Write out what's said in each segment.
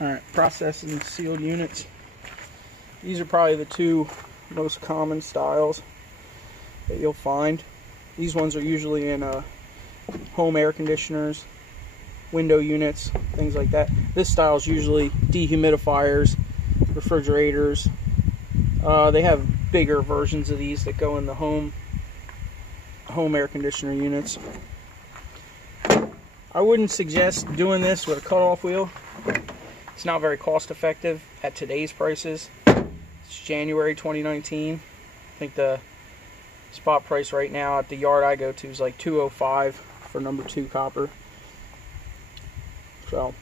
Alright, processed and sealed units. These are probably the two most common styles that you'll find. These ones are usually in home air conditioners, window units, things like that. This style is usually dehumidifiers, refrigerators. They have bigger versions of these that go in the home air conditioner units. I wouldn't suggest doing this with a cutoff wheel. It's not very cost effective at today's prices. It's January 2019. I think the spot price right now at the yard I go to is like $205 for number 2 copper. So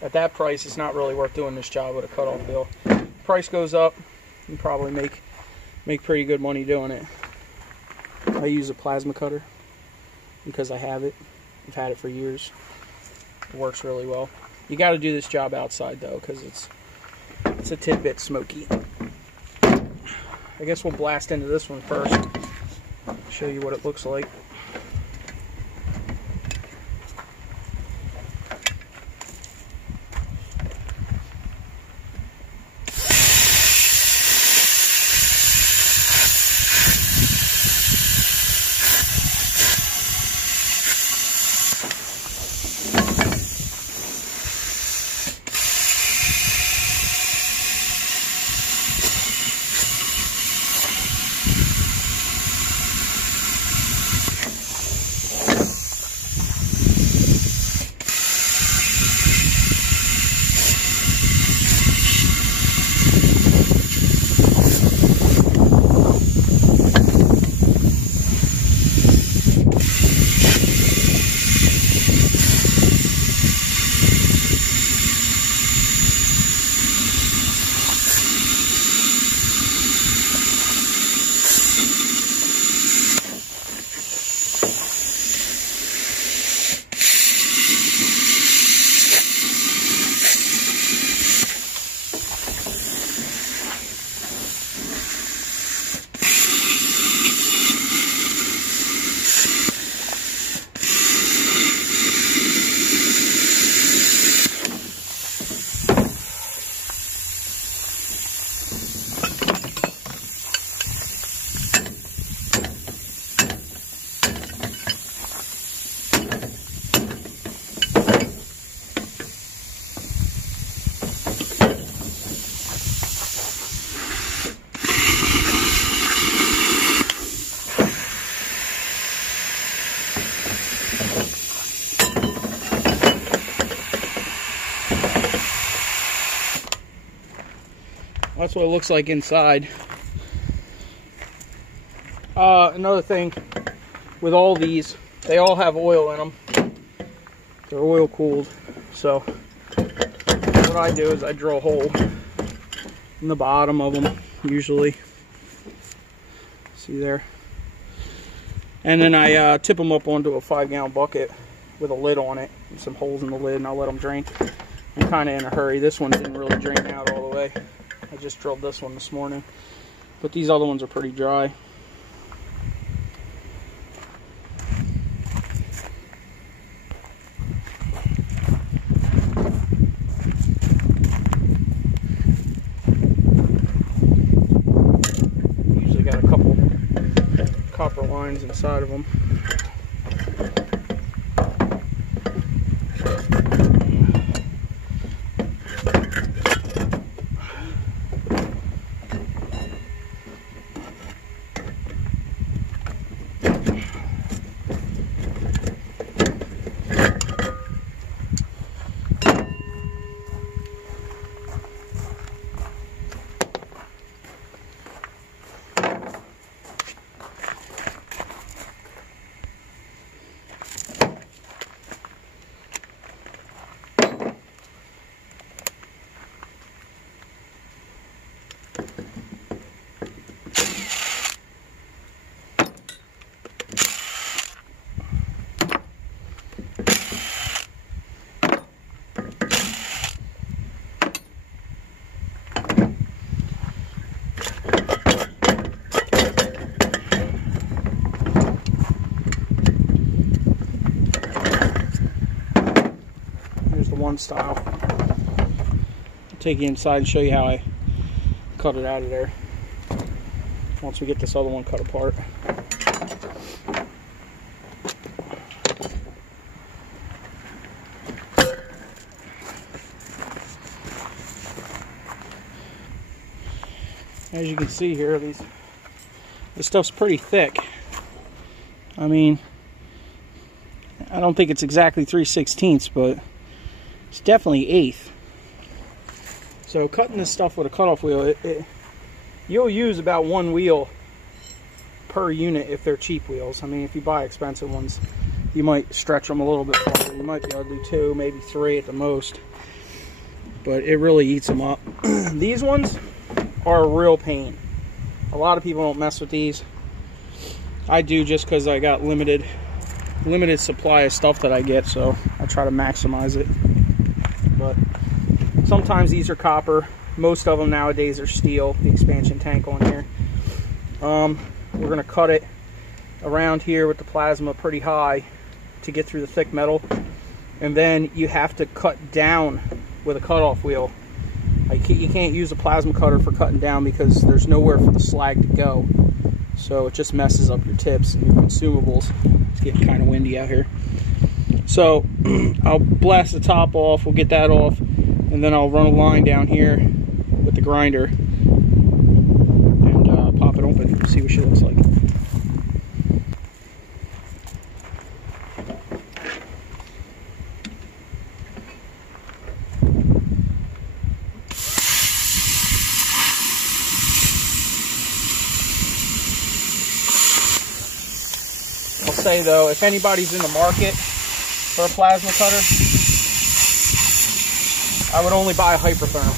at that price, it's not really worth doing this job with a cutoff wheel. Price goes up, you probably make pretty good money doing it. I use a plasma cutter because I have it. I've had it for years. It works really well. You got to do this job outside though, because it's a tidbit smoky. I guess we'll blast into this one first. Show you what it looks like. That's what it looks like inside. Another thing with all these, they all have oil in them. They're oil cooled. So what I do is I drill a hole in the bottom of them, usually. See there? And then I tip them up onto a 5-gallon bucket with a lid on it and some holes in the lid, and I'll let them drain. I'm kind of in a hurry. This one didn't really drain out all the way. I just drilled this one this morning, but these other ones are pretty dry. Usually got a couple copper lines inside of them. One style. take you inside and show you how I cut it out of there once we get this other one cut apart. As you can see here, this stuff's pretty thick. I mean, I don't think it's exactly 3/16, but it's definitely 1/8. So cutting this stuff with a cutoff wheel, you'll use about 1 wheel per unit if they're cheap wheels. I mean, if you buy expensive ones, you might stretch them a little bit farther. You might be able to do 2, maybe 3 at the most. But it really eats them up. These ones are a real pain. A lot of people don't mess with these. I do just because I got limited supply of stuff that I get, so I try to maximize it. But sometimes these are copper. Most of them nowadays are steel. The expansion tank on here. We're going to cut it around here with the plasma pretty high to get through the thick metal, and then you have to cut down with a cutoff wheel. You can't use a plasma cutter for cutting down because there's nowhere for the slag to go. So it just messes up your tips and your consumables. It's getting kind of windy out here. So I'll blast the top off, we'll get that off, and then I'll run a line down here with the grinder and pop it open and see what she looks like. Say though, if anybody's in the market for a plasma cutter, I would only buy a Hypertherm.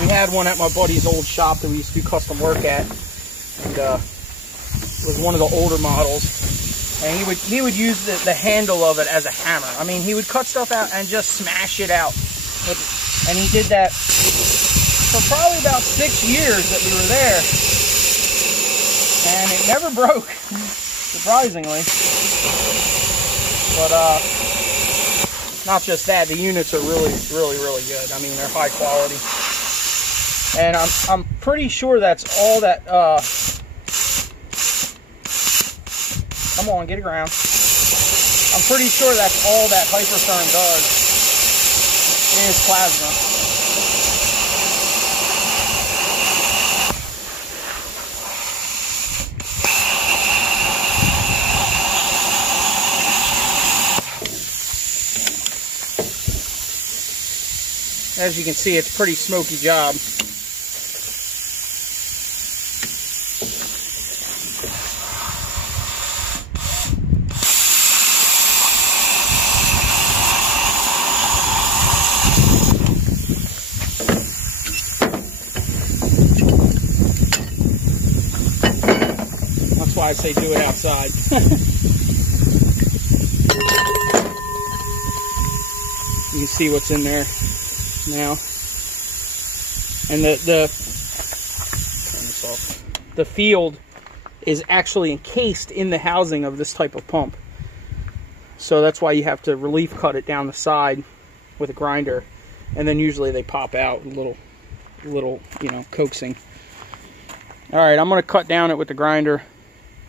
We had one at my buddy's old shop that we used to do custom work at, and it was one of the older models, and he would use the handle of it as a hammer. I mean, he would cut stuff out and just smash it out, and he did that for probably about 6 years that we were there, and it never broke, surprisingly. But not just that, the units are really good. I mean, they're high quality, and I'm pretty sure that's all that. Come on, get around. I'm pretty sure that's all that Hypertherm does is plasma. As you can see, it's a pretty smoky job. That's why I say do it outside. You can see what's in there now, and the field is actually encased in the housing of this type of pump, so that's why you have to relief cut it down the side with a grinder, and then usually they pop out a little you know, coaxing. All right, I'm going to cut down it with the grinder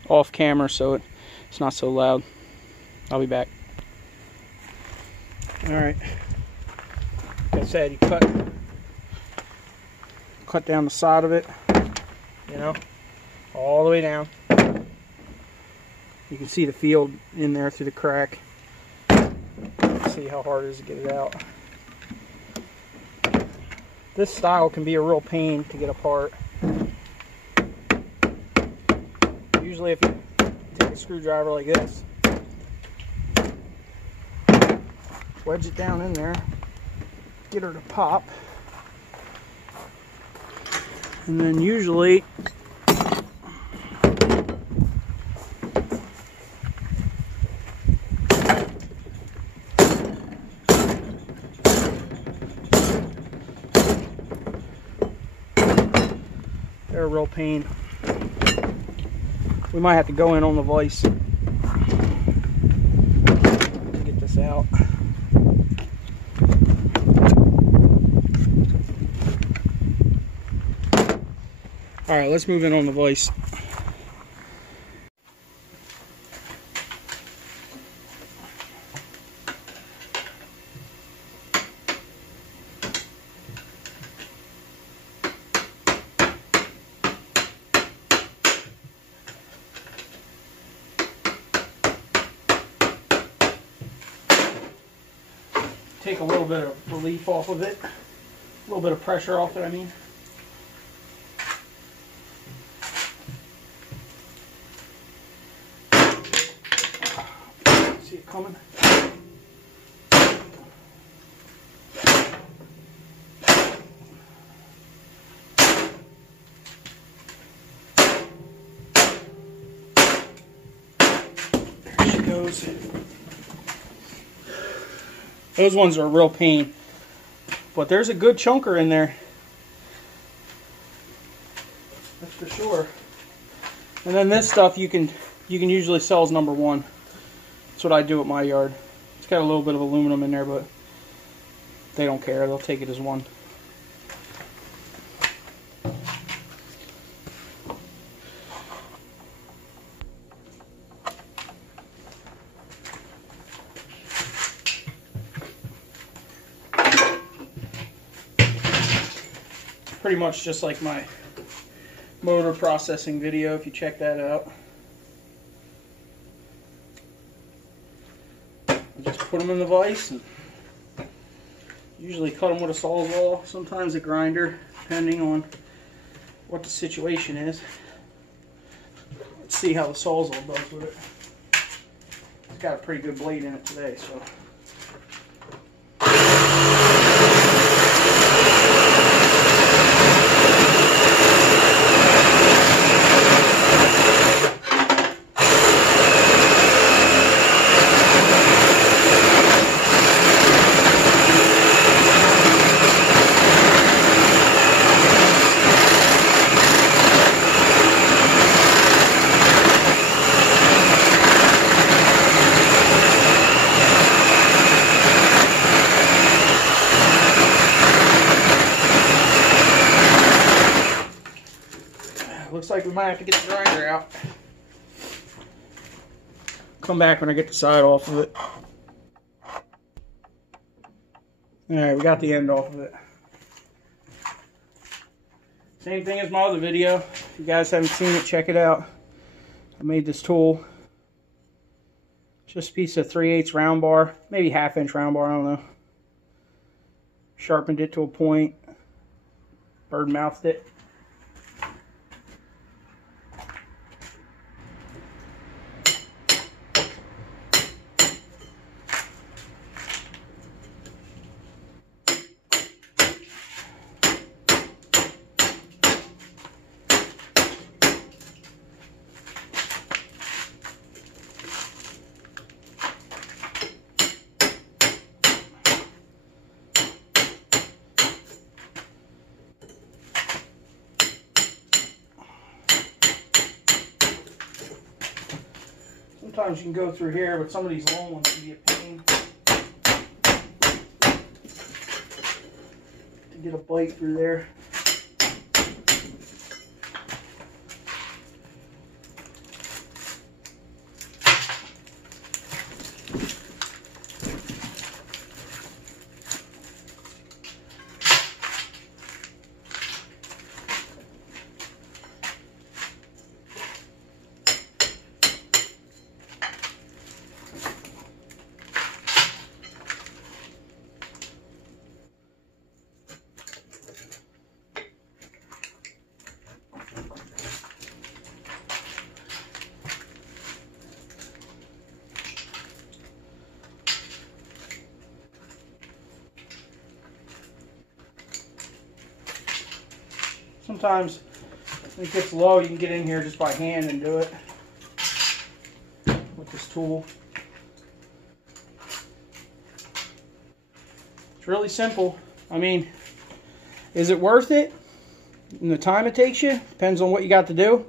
off camera so it's not so loud. I'll be back. All right. Like I said, you cut down the side of it, you know, all the way down. You can see the field in there through the crack. See how hard it is to get it out. This style can be a real pain to get apart. Usually if you take a screwdriver like this, wedge it down in there, get her to pop, and then usually they're a real pain. We might have to go in on the vise. out. Alright, let's move in on the vise. Take a little bit of relief off of it, a little bit of pressure off it, I mean. See it coming? There she goes. Those ones are a real pain, but there's a good chunker in there. That's for sure. And then this stuff you can usually sell as number one. That's what I do at my yard. It's got a little bit of aluminum in there, but they don't care. They'll take it as one. Pretty much just like my motor processing video, if you check that out. Just put them in the vise and usually cut them with a sawzall, sometimes a grinder, depending on what the situation is. Let's see how the sawzall does with it. It's got a pretty good blade in it today, so. Looks like we might have to get the grinder out. Come back when I get the side off of it. Alright, we got the end off of it. Same thing as my other video. If you guys haven't seen it, check it out. I made this tool. Just a piece of 3/8 round bar, maybe 1/2 inch round bar, I don't know. Sharpened it to a point. Bird mouthed it. Sometimes you can go through here, but some of these long ones can be a pain to get a bite through there. Sometimes when it gets low, you can get in here just by hand and do it with this tool. It's really simple. I mean, is it worth it? And the time it takes you? Depends on what you got to do.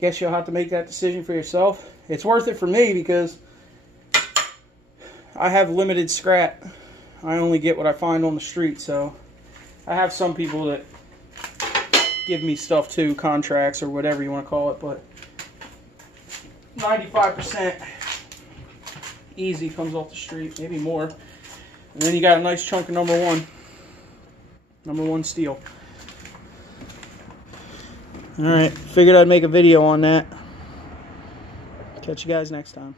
Guess you'll have to make that decision for yourself. It's worth it for me because I have limited scrap. I only get what I find on the street, so I have some people that give me stuff too, contracts or whatever you want to call it, but 95% easy comes off the street, maybe more. And then you got a nice chunk of number one steel. Alright, figured I'd make a video on that. Catch you guys next time.